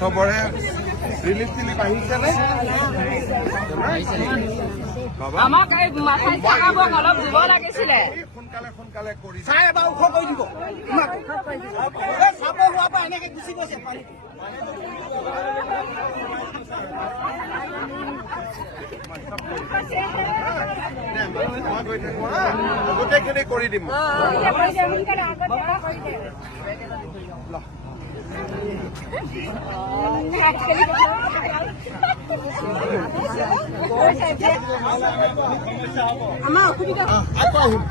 চবৰে ৰিলিফ চিলিফ আহিছেনে? আমাক এই মাথাই চাকাবক অলপ দিব লাগিছিলে। সোনকালে সোনকালে কৰি চাই এবাৰ ওখ কৰি দিব। চাব হোৱাৰ পৰা এনেকে গুচি গৈছে পানী। মই গৈ থাকো হা, গোটেইখিনি কৰি দিম। আমাৰ অসুবিধা আকৌ আহিম।